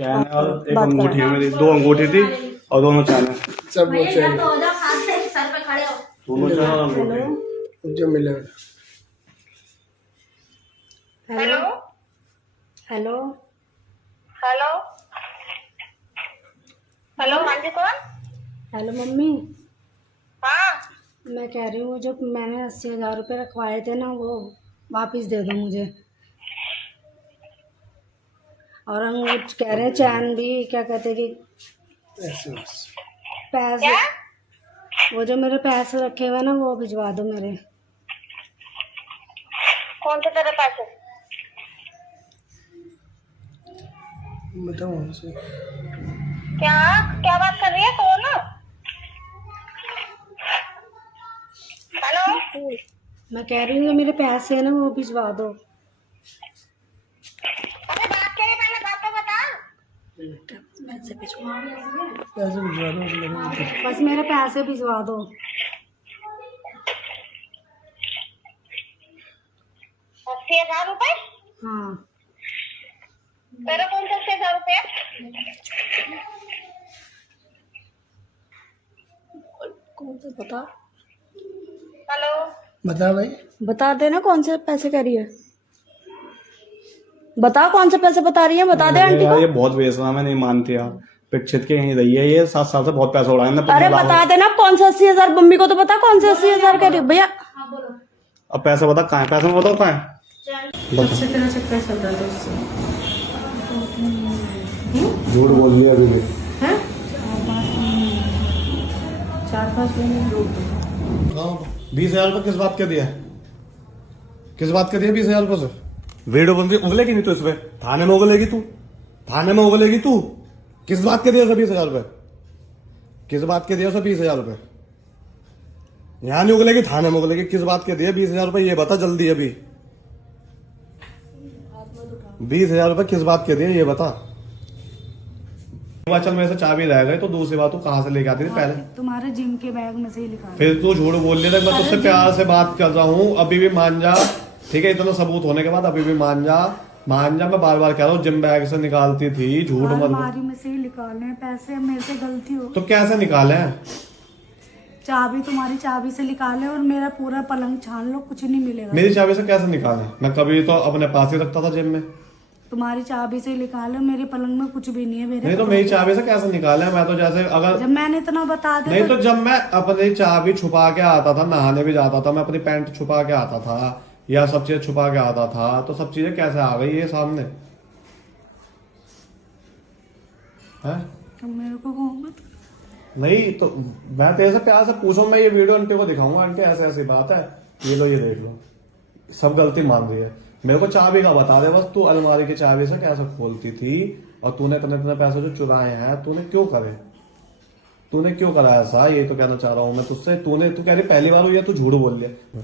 चैन है और एक बात अंगूठी है करें। मेरी, 2 अंगूठी थी और दोनों चैन है। सब वो चाहिए दोनों चैन और अंगूठी। जो मिलेगा। हेलो हेलो हेलो हेलो, हाँ जी कौन? हेलो मम्मी, हाँ मैं कह रही हूँ जो मैंने 80,000 रुपये रखवाए थे ना वो वापस दे दो मुझे। और अंगूठ कह रहे हैं चैन भी, क्या कहते कि ऐसे बस। पैसे, क्या? वो जो मेरे पैसे रखे हुए ना वो भिजवा दो मेरे। कौन से तेरे पैसे? बताओ हमसे। क्या क्या बात कर रही है? कौन? हेलो, मैं कह रही हूँ जो मेरे पैसे हैं ना वो भिजवा दो। अरे बात क्या है, पहले बात तो बता। पैसे भिजवा दो, पैसे भिजवा दो मेरे को। बस मेरे पैसे भिजवा दो। 80,000 रुपए? हाँ तेरे कौन से 80,000 रुपए? कौन से बता, हेलो, बता भाई। बता देना कौन से पैसे कह रही है, बता कौन से पैसे बता रही है, बता दे आंटी यार को। ये बहुत बेसना, मैं नहीं मानती यार। पिछित के यहीं रही है ये, 7 साल से बहुत पैसा उड़ाया ना। अरे बता देना कौन से 80,000, मम्मी को तो पता कौन से 80,000 कह रही है भैया। अब पैसा बता कहाँ है, पैसा बताओ कहाँ है। अच्छी तरह चक्कर चल रहा था उससे। झूठ बोल दिया अभी भी। हैं? 4-5 महीने रोक दो। 20,000 रुपये किस बात के दिया, किस बात के दिया 20,000 रुपये से? वीडियो बंदी उगलेगी नहीं तो इसमें थाने में उगलेगी तू, थाने में उगलेगी तू। किस बात के दिया उसे 20,000 रुपये, किस बात के दिया उसे 20,000 रुपये? यहाँ नहीं उगलेगी थाने में उगलेगी। किस बात के दिया 20,000 रुपये ये बता जल्दी अभी। 20,000 रुपये किस बात के दिए ये बता। हिमाचल में से चाबी रह गई तो दूसरी बात तू कहाँ से लेके आती थी पहले? तुम्हारे जिम के बैग में से ही निकाल। फिर तू झूठ बोल रही है। मैं तुझसे प्यार से बात कर रहा हूँ, अभी भी मान जा। ठीक है, इतना सबूत होने के बाद अभी भी मान जा, मान जा। मैं बार बार कह रहा हूँ जिम बैग से निकालती थी, झूठ मत बोल। अलमारी में से ही निकालने हैं पैसे, मेरे से गलती हो। तो कैसे निकाले हैं? चाबी तुम्हारी चाबी से निकाले और मेरा पूरा पलंग छान लो, कुछ नहीं मिलेगा। मेरी चाबी से कैसे निकाले? मैं कभी तो अपने पास ही रखता था जेब में। तुम्हारी चाबी से निकाले, मेरे पलंग में कुछ भी नहीं है मेरे। नहीं तो मेरी चाबी से कैसे निकाले? मैं तो जैसे अगर जब मैंने इतना बता दिया नहीं तो जब मैं अपनी चाबी छुपा के आता था, नहाने भी जाता था, मैं अपनी पैंट छुपा के आता था या सब चीजें छुपा के आता था, तो सब चीजें कैसे आ गई ये सामने है? तो मेरे को कहो मत। नहीं तो मैं तेरे से प्यार से पूछूं, मैं ये वीडियो आंटी को दिखाऊंगा, आंटी ऐसे ऐसी बात है, ये लो ये देख लो, सब गलती मान रही है। मेरे को चाबी का बता दे बस, तू अलमारी की चाबी से कैसे खोलती थी और तूने इतने इतने पैसे जो चुराए हैं तूने क्यों करे, तूने क्यों करा ऐसा? ये तो कहना चाह रहा हूं मैं तुझसे। तू कह रही पहली बार हुई है, तू झूठ बोल लिया।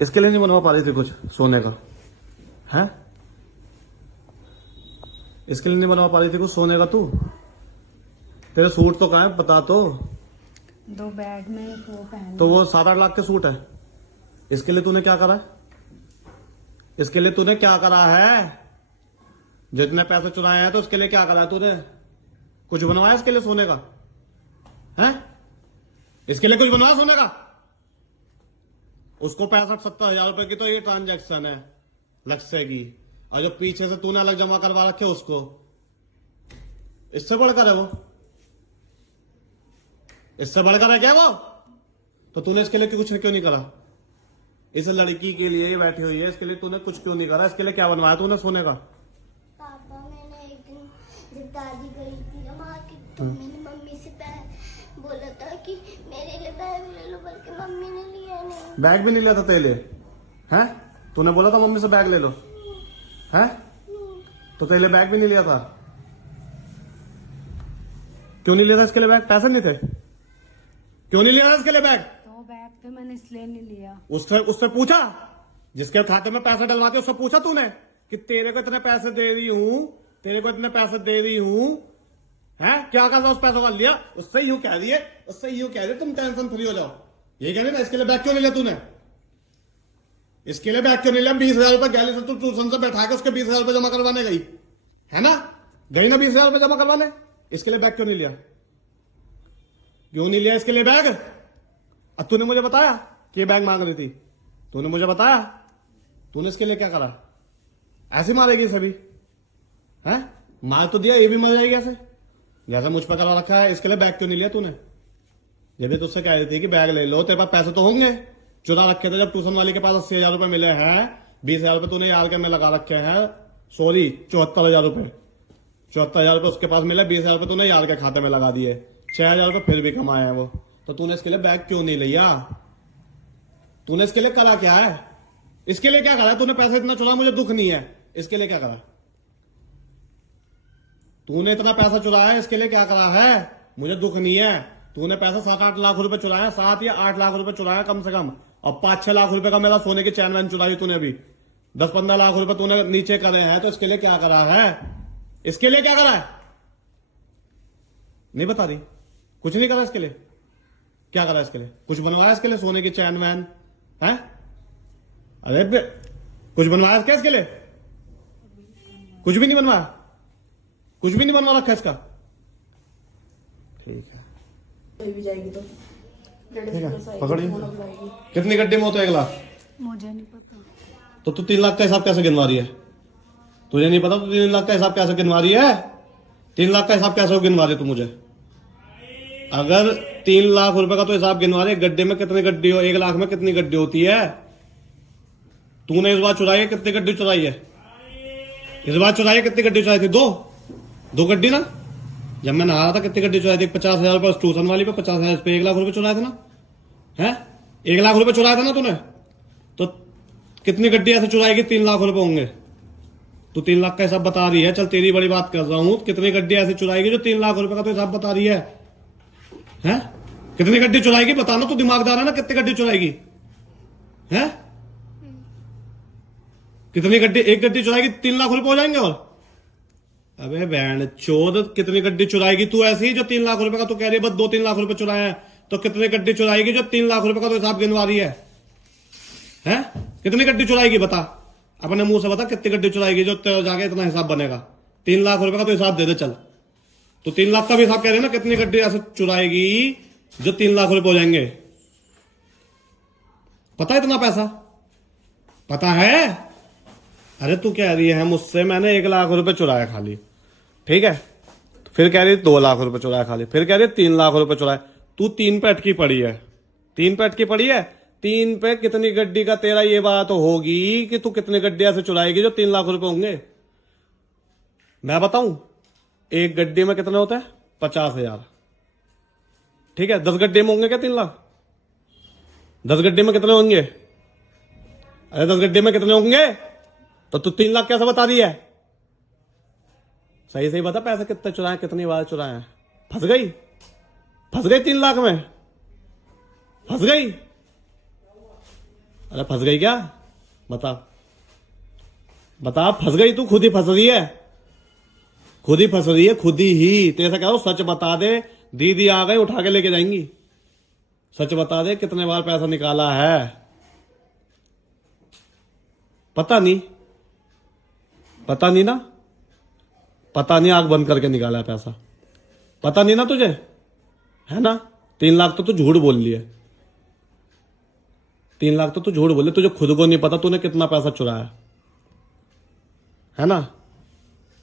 इसके लिए नहीं बनवा पा रही थी कुछ सोने का है? इसके लिए नहीं बनवा पा रही थी कुछ सोने का तू? तेरे सूट तो कहाँ है बता तो। 2 बैग में एक वो पहन। तो वो 7-8 लाख के सूट है, इसके लिए तूने क्या करा है? इसके लिए तूने क्या करा है? जितने पैसे चुराए हैं तो उसके लिए क्या करा है तूने? कुछ बनवाया इसके लिए सोने का है? इसके लिए कुछ बनवाया सोने का? उसको 65-70 हजार रुपए की तो ये ट्रांजैक्शन है लक्ष्य की, और जो पीछे से तूने अलग जमा करवा रखे उसको, इससे बढ़कर है वो, इससे बढ़कर है क्या वो? तो तूने इसके लिए कुछ क्यों नहीं करा? इस लड़की के लिए बैठी हुई है, इसके लिए तूने कुछ क्यों नहीं करा? इसके लिए क्या बनवाया तूने सोने का? पापा मैंने एक दिन जब दादी गई थी ना मार्केट, तो मैंने मम्मी से बोला था कि मेरे लिए बैग ले लो, बल्कि मम्मी ने लिया नहीं। बैग भी नहीं लिया था तेरे लिए हैं? तूने बोला था मम्मी से बैग ले लो हैं? तो तेरे लिए बैग भी नहीं लिया था? क्यों नहीं लिया था इसके लिए बैग? पैसे नहीं थे? क्यों नहीं लिया था इसके लिए बैग? 2 बैग थे, मैंने इसलिए नहीं लिया। उससे पूछा, जिसके खाते में पैसे डलवाते उससे पूछा तूने कि तेरे को इतने पैसे दे रही हूं, तेरे को इतने पैसे दे रही हूं है, क्या कर रहा उस पैसों का? लिया? उससे यूं कह रही है, उससे यूं कह रही है तुम टेंशन फ्री हो जाओ, ये कह रही ना। इसके लिए बैग क्यों नहीं लिया तूने? इसके लिए बैग क्यों नहीं लिया? 20,000 रुपए गैली से तू ट्यूशन से बैठा के उसके 20,000 रुपए जमा करवाने गई है ना? गई ना 20,000 रुपये जमा करवाने, इसके लिए बैग क्यों नहीं लिया? क्यों नहीं लिया इसके लिए बैग? अब तूने मुझे बताया कि ये बैग मांग रही थी, तूने मुझे बताया, तूने इसके लिए क्या करा? ऐसे मारेगी सभी हैं? मार तो दिया, ये भी मर जाएगी ऐसे जैसा मुझ पर करा रखा है। इसके लिए बैग क्यों नहीं लिया तूने? जब भी तुझसे कह रही थी कि बैग ले लो, तेरे पास पैसे तो होंगे, चुरा रखे थे जब ट्यूशन वाले के पास 80,000 रुपए मिले हैं, 20,000 रुपए तूने यार के में लगा रखे हैं, सॉरी 74,000 रुपए, 74,000 रुपए उसके पास मिले, 20,000 रुपए तूने यार के खाते में लगा दिए, 6,000 रुपए फिर भी कमाए हैं वो। तो तूने इसके लिए बैग क्यों नहीं लिया? तूने इसके लिए करा क्या है? इसके लिए क्या करा है? तूने पैसे इतना चुरा, मुझे दुख नहीं है, इसके लिए क्या करा? तूने इतना पैसा चुराया है, इसके लिए क्या करा है? मुझे दुख नहीं है। तूने पैसा 7-8 लाख रुपए चुराया, 7 या 8 लाख रुपए चुराया कम से कम, और 5-6 लाख रुपए का मेरा सोने की चैन वैन चुराई तूने अभी, 10-15 लाख रुपए तूने नीचे करे हैं। तो इसके लिए क्या करा है? इसके लिए क्या करा है? नहीं बता रही? कुछ नहीं करा इसके लिए? क्या करा इसके लिए? कुछ बनवाया इसके लिए सोने की चैन वैन है? अरे कुछ बनवाया क्या इसके लिए? कुछ भी नहीं बनवाया, कुछ भी नहीं बनवा रखा इसका। ठीक है, भी जाएगी तो ठीक है, पकड़िए। कितनी गड्डी में होता है 1 लाख? मुझे नहीं पता। तो तू 3 लाख का हिसाब कैसे गिनवा रही है? तुझे नहीं पता तू 3 लाख का हिसाब कैसे गिनवा रही है? 3 लाख का हिसाब कैसे गिनवा रही तू मुझे? अगर 3 लाख रुपए का तो हिसाब गिनवा रही है, गड्ढे में कितनी गड्डी हो, 1 लाख में कितनी गड्डी होती है? तूने इस बार चुराई है, कितनी गड्डी चुराई है? इस बार चुराई है, कितनी गड्डी चुराई थी? 2 गड्डी ना? जब मैं नहा रहा था कितनी गड्डी चुराई थी? 50,000 रुपए उस ट्यूशन वाली पे, 50,000 पे 1 लाख रुपए चुराए थे ना? है 1 लाख रुपए चुराया था ना तूने? तो कितनी गड्डी ऐसे चुराएगी 3 लाख रुपए होंगे? तू 3 लाख का हिसाब बता रही है, चल तेरी बड़ी बात कर रहा हूं, कितनी गड्डी ऐसे चुराएगी जो 3 लाख रुपए का तो हिसाब बता रही है? हैं? कितनी गड्डी चुराएगी बताना, तू दिमागदार है ना? कितनी गड्डी चुराएगी? हैं? कितनी गड्डी? 1 गड्डी चुराएगी 3 लाख रुपए हो जाएंगे। और अबे बहन चोद, कितनी गड्डी चुराएगी तू ऐसी ही जो 3 लाख रुपए का तू कह रही है बस 2-3 लाख रुपए चुराए हैं? तो कितनी गड्डी चुराएगी जो 3 लाख रुपए का तो हिसाब गिनवा रही है? हैं? कितनी गड्डी चुराएगी बता, अपने मुंह से बता, कितनी गड्डी चुराएगी जो जाके इतना हिसाब बनेगा? 3 लाख रुपए का तो हिसाब दे दे चल। तो 3 लाख का भी हिसाब कह रहे ना, कितनी गड्डी ऐसे चुराएगी जो 3 लाख रुपए हो जाएंगे? पता है इतना पैसा? पता है? अरे तू कह रही है मुझसे मैंने 1 लाख रुपए चुराया खाली, ठीक है, फिर कह रही 2 लाख रुपए चुराया खाली, फिर कह रही 3 लाख रुपए चुराए। तू 3 पे अटकी पड़ी है, 3 पे अटकी पड़ी है। 3 पे कितनी गड्डी का तेरा ये बात होगी कि तू कितनी गड्डियां से चुराएगी जो 3 लाख रुपए होंगे? मैं बताऊं, 1 गड्डी में कितने होते हैं? 50,000, ठीक है। 10 गड्ढे में होंगे क्या 3 लाख? 10 गड्ढे में कितने होंगे? अरे 10 गड्ढे में कितने होंगे? तो तू 3 लाख कैसे बता रही है? सही सही बता, पैसे कितने चुराए, कितनी बार चुराए? फंस गई, फंस गई 3 लाख में, फंस गई। अरे फंस गई क्या? बता बता, फंस गई तू? खुद ही फंस रही है, खुद ही फंस रही है, खुद ही। तेरे से कह रहा हूं सच बता दे, दीदी आ गई उठा के लेके जाएंगी। सच बता दे कितने बार पैसा निकाला है? पता नहीं, पता नहीं ना? पता नहीं, आंख बंद करके निकाला है पैसा, पता नहीं ना तुझे, है ना? 3 लाख तो तू झूठ बोल लिया, 3 लाख तो तू झूठ बोले, तुझे खुद को नहीं पता तूने कितना पैसा चुराया, है ना?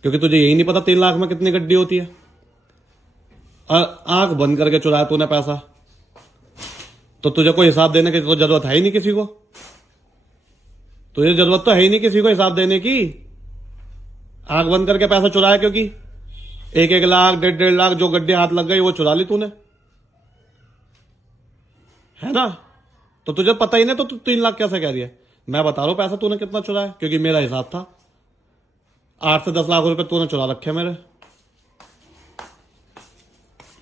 क्योंकि तुझे यही नहीं पता 3 लाख में कितनी गड्डी होती है। आंख बंद करके चुराया तूने पैसा, तो तुझे कोई हिसाब देने की तो जरूरत है ही नहीं किसी को, तुझे जरूरत तो है ही नहीं किसी को हिसाब देने की। आंख बंद करके पैसा चुराया, क्योंकि 1-1 लाख 1.5 लाख जो गड्ढे हाथ लग गई वो चुरा ली तूने, है ना? तो तुझे पता ही नहीं तो तू 3 लाख कैसे कह रही है? मैं बता रहा हूं पैसा तूने कितना चुराया, क्योंकि मेरा हिसाब था 8 से 10 लाख रुपए तूने चुरा रखे मेरे,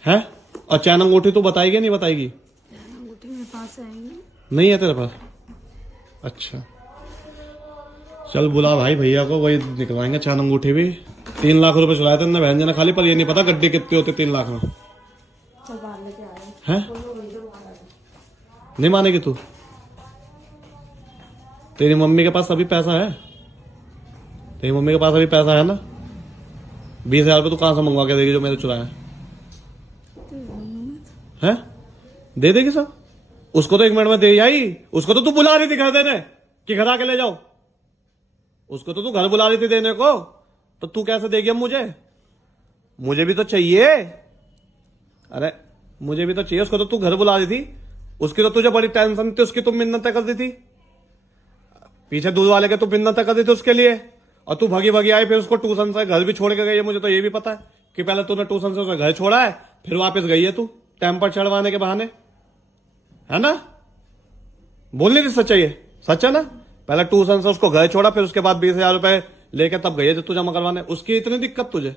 है? और चैन अंगूठी तू बताएगी नहीं बताएगी? अंगूठी मेरे पास है ही नहीं है तेरे पास? अच्छा चल बुला भाई भैया को, वही निकलवाएंगे चैन अंगूठी भी। 3 लाख रुपए चुराए थे बहन जना खाली, पर ये नहीं पता गड्डी कितनी होती 3 लाख में, चल बाहर लेके आ रहे है? नहीं मानेगी तू? तेरी मम्मी के पास अभी पैसा है? तेरी मम्मी के पास अभी पैसा है ना? 20,000 रुपये तू कहाँ से मंगवा के देगी जो मैंने चुराया है? दे देगी सब? उसको तो 1 मिनट में दे आई। उसको तो तू बुला रही थी घर देने कि घर आके ले जाओ। उसको तो तू घर बुला रही थी देने को, तो तू कैसे देगी अब मुझे? मुझे भी तो चाहिए। अरे मुझे भी तो चाहिए। उसको तो तू घर बुला रही थी, उसकी तो तुझे बड़ी टेंशन थी, उसकी तुम मिन्नतें कर दी थी पीछे दूध वाले के, तू मिन्नतें कर दी थी उसके लिए। और तू भगी भगी आई, फिर उसको ट्यूशन से घर भी छोड़ के गई है। मुझे तो ये भी पता है कि पहले तूने ट्यूशन से उसे घर छोड़ा है, फिर वापस गई है तू टेम्पर चढ़वाने के बहाने, है ना? बोलनी थी सच्चाई है, सच है ना? पहले ट्यूशन से उसको घर छोड़ा, फिर उसके बाद 20,000 रुपए लेके तब गई है तू जमा करवाने। उसकी इतनी दिक्कत तुझे?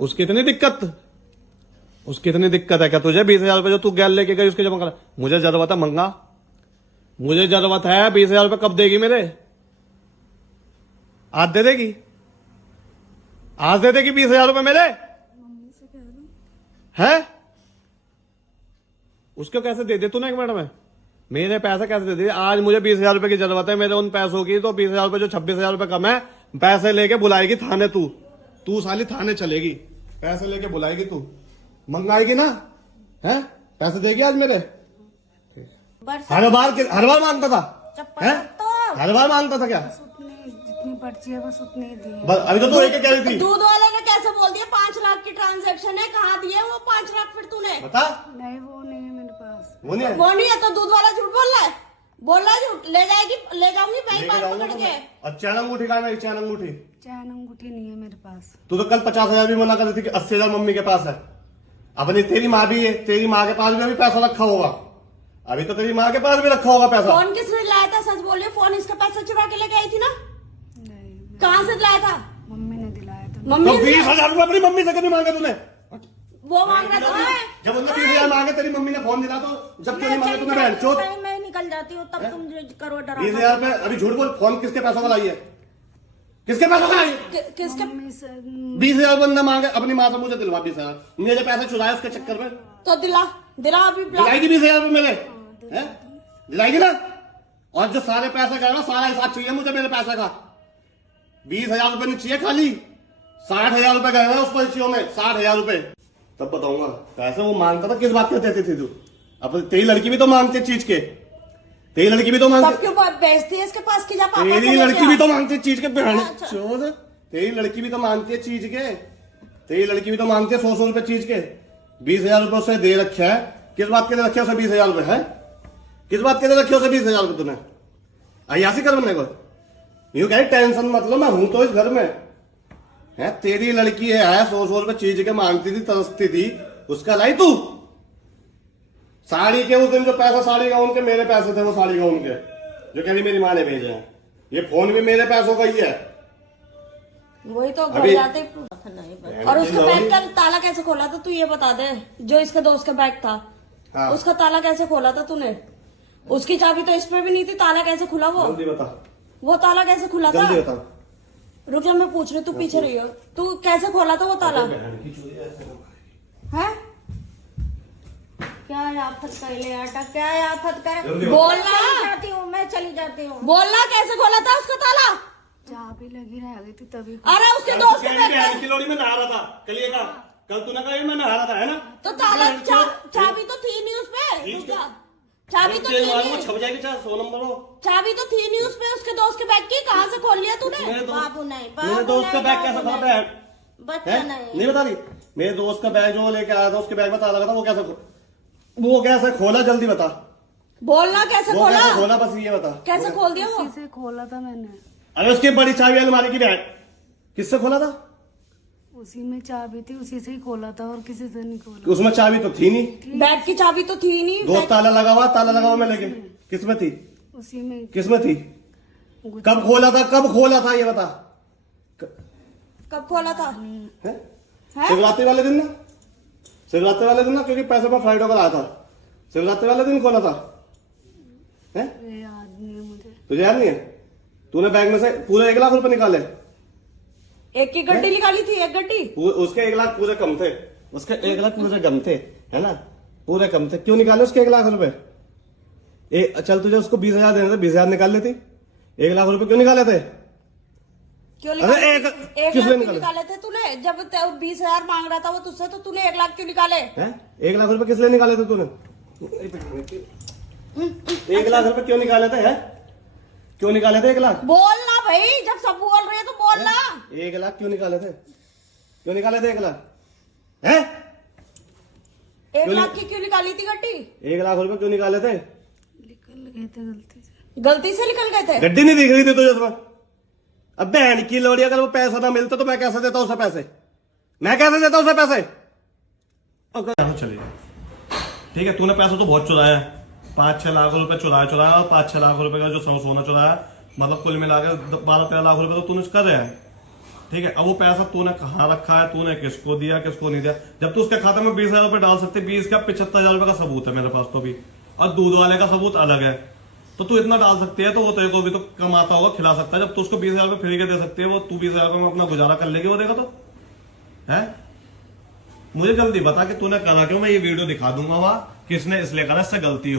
उसकी इतनी दिक्कत? उसकी इतनी दिक्कत है क्या तुझे? 20,000 रुपए जो तू गैल लेके गई उसके जमा करा। मुझे जरूरत है मंगा, मुझे जरूरत है। 20,000 रुपए कब देगी मेरे? आज दे देगी? आज दे देगी 20,000 रुपए मेरे? है? उसको कैसे दे दे तूने 1 मिनट में? मेरे पैसे कैसे दे दे? आज मुझे 20,000 रुपए की जरूरत है मेरे उन पैसों की। तो 20,000 रुपए जो 26,000 रुपए कम है, पैसे लेके बुलाएगी थाने। तू साली थाने चलेगी, पैसे लेके बुलाएगी, तू मंगाएगी ना? है? पैसे देगी आज मेरे? हर बार मांगता था? है? हर बार मांगता था क्या? उतनी जितनी पर्ची है बस उतनी ही दी है। बस अभी तो तू एक कह रही थी। दूध वाले ने कैसे बोल दिया 5 लाख की ट्रांजैक्शन है, कहाँ दिए वो 5 लाख फिर तूने? बता। नहीं वो नहीं है मेरे पास। वो नहीं है? वो नहीं है तो दूध वाला झूठ बोल रहा है, बोल रहा है झूठ। ले जाएगी, ले जाऊंगी बैंक लेके पास जाऊंगा पकड़ तो के। मैं। और चैन अंगूठी कहाँ है मेरी? चैन अंगूठी? चैन अंगूठी नहीं है मेरे पास। तू तो कल 50,000 भी मना कर रही थी कि 80,000 मम्मी के पास है। अपनी तेरी माँ भी है, तेरी माँ के पास भी अभी पैसा रखा होगा। अभी तो तेरी माँ के पास भी रखा होगा पैसा। फोन किसने लाया था? सच बोलिए, फोन इसके पैसे चुरा के लेके आई थी ना? नहीं कहाँ से लाया था? मम्मी ने दिलाया था। मम्मी तो ने दिलाया? 20,000 रुपए अपनी मम्मी से कभी मांगे तूने? वो मांग रहा था। जब उन्होंने 20,000 मांगे तेरी मम्मी ने फोन दिला, तो जब तेरी मांगे तूने बहन चोत मैं निकल जाती हूँ तब तुम जो करो डरा। 20,000 रुपए। अभी झूठ बोल, फोन किसके पैसों का लाई है? किसके पैसों का लाई है? किसके? मम्मी से 20,000 बंदा मांगे अपनी माँ से, मुझे दिलवा 20,000। मेरे पैसे चुराए उसके चक्कर में। तो दिला अभी दिलाएगी 20,000 रुपए मेरे? हैं? दिलाएगी ना? और जो सारे पैसे गए ना, सारा हिसाब चाहिए मुझे मेरे पैसे का। 20,000 रुपए नहीं चाहिए, खाली 60,000 रुपए गए हुए उस पर्चियों में। 60,000 रुपए तब बताऊंगा कैसे वो मांगता था। किस बात के देती थी तू? अब तेरी लड़की भी तो मांगती है चीज के, तेरी लड़की भी तो बाप मांगती, क्यों बात बेचती है इसके पास की? जा पापा तेरी से लड़की लेके भी आ। तो मांगती है चीज के। अच्छा। चोद, तेरी लड़की भी तो मांगती है चीज के, तेरी लड़की भी तो मांगती है 100 रुपए चीज के। 20,000 रुपए उसे दे रखे है। किस बात के दे रखे उसे 20,000 रुपए? है किस बात के दे रखे उसे 20,000 रुपए तूने? अयासी कर बनने को यूं कह टेंशन मतलब मैं हूं तो इस घर में है। तेरी लड़की है 100 रुपए चीज के मांगती थी, तरसती थी, उसका लाई तू? साड़ी के उस दिन जो पैसा साड़ी गाउन के मेरे पैसे थे, वो साड़ी गाउन के जो कह रही मेरी माँ ने भेजे हैं। ये फोन भी मेरे पैसों का ही है। वही तो घर अभी- जाते नहीं। और उसका बैग का ताला कैसे खोला था तू? ये बता दे। जो इसके दोस्त का बैग था, हाँ। उसका ताला कैसे खोला था तूने? उसकी चाबी तो इसमें भी नहीं थी, ताला कैसे खुला वो? जल्दी बता, वो ताला कैसे खुला था? जल्दी बता। रुक जा, मैं पूछ रही, तू पीछे रही हो। तू कैसे खोला था वो ताला? है क्या आफत कर ले आटा, क्या आफत कर? बोलना, जाती हूँ, मैं चली जाती हूँ। बोलना कैसे खोला था उसका ताला? चाबी लगी रह गई थी तभी। अरे उसके दोस्त का बैग था। की लोड़ी में नहा रहा था कल, ये का कल तूने कहा मैं नहा रहा था, है ना? तो ताला चाबी तो थी नहीं उसपे। रुक जा, चाबी तो थी नहीं। छप जाएगी, चाहे 100 नंबर हो। चाबी तो थी नहीं उसपे उसके दोस्त के बैग की। कहाँ से खोल लिया तूने? बाबू नहीं, मेरे बाबू दोस्त का नहीं, बैग कैसा बाबू था? नहीं। बैग बच्चा है? नहीं। नहीं बता रही। मेरे दोस्त का बैग जो लेके आया था, उसके बैग में ताला लगा था, वो कैसे खोला? जल्दी बता, बोलना कैसे वो कैसे खोला? खोला? बस ये बता। कैसे खोल दिया वो? उसी से खोला था मैंने। अरे उसकी बड़ी चाबी अलमारी की बैग किससे खोला था? उसी में चाबी थी, उसी से ही खोला था और किसी से नहीं खोला। उसमें चाबी तो थी नहीं, बैग की चाबी तो थी नहीं। दो ताला लगा हुआ मैं, लेकिन किसमें थी? उसी में किसमें थी? कब खोला था? कब खोला था ये बता। कब खोला था? हैं? है? शिवरात्रि वाले दिन ना, शिवरात्रि वाले दिन ना, क्योंकि पैसे में फ्राइडे को आया था। शिवरात्रि वाले दिन खोला था। हैं? ये याद नहीं है मुझे। तुझे याद नहीं है? तूने बैग में से पूरे 1 लाख रुपए निकाले। एक की गड्डी निकाली थी, एक गड्डी। उसके 1 लाख पूरे कम थे, उसके 1 लाख पूरे कम थे, है ना? पूरे कम थे। क्यों निकाले उसके 1 लाख रुपए? चल तुझे उसको 20,000 देने थे, 20,000 निकाल लेती। 1 लाख रुपए क्यों निकाले थे? क्यों अरे एक एक किस लाख लिए क्यों निकाले निकाले थे तूने? जब 20,000 मांग रहा था वो तुझसे, तो तूने 1 लाख क्यों निकाले? हैं? 1 लाख रुपए किस लिए निकाले थे तूने? 1 लाख रुपए क्यों निकाले थे? हैं? क्यों निकाले थे 1 लाख? बोल ना भाई, जब सब बोल रहे हैं तो बोल ना। 1 लाख क्यों निकाले थे? क्यों निकाले थे 1 लाख? हैं? 1 लाख की क्यों निकाली थी गड्डी? 1 लाख रुपए क्यों निकाले थे? निकल गए थे गलती से। गलती से निकल गए थे। गड्डी नहीं दिख रही थी तुझे उसमें? अब बहन की लोड़ी, अगर वो पैसा ना मिलता तो मैं कैसे देता उसे पैसे? मैं कैसे देता उसे पैसे? चलिए ठीक है, तूने पैसा तो बहुत चुराया है, 5-6 लाख रुपए चुराया और 5-6 लाख रुपए का जो सोना चुराया, मतलब कुल मिलाकर 12-13 लाख रुपए तो तूने कर रहा है। ठीक है, अब वो पैसा तूने कहाँ रखा है, तूने किसको दिया किसको नहीं दिया? जब तू उसके खाते में 20,000 रुपए डाल सकते, 20 का 75,000 रुपए का सबूत है मेरे पास तो भी, और दूध वाले का सबूत अलग है। तो तू इतना डाल सकती है तो वो तेरे को भी तो कमाता होगा, खिला सकता है। जब तू उसको 20,000 रुपए फ्री के दे सकती है, वो तू 20,000 रुपए में अपना गुजारा कर लेगी, वो देगा तो है। मुझे जल्दी बता कि तूने करा क्यों, मैं ये वीडियो दिखा दूंगा वहां किसने इसलिए करा, इससे गलती हो।